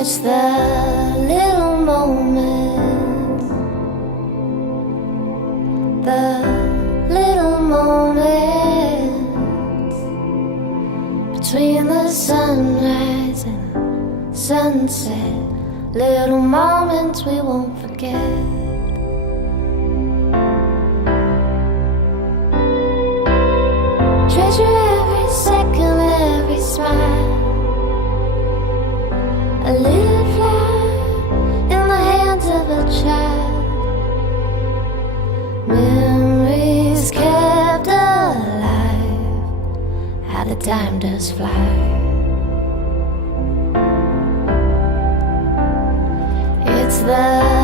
It's the little moments, the little moments between the sunrise and the sunset. Little moments we won't forget. Treasure every second, every smile. A little flower in the hands of a child. Memories kept alive. How the time does fly. It's the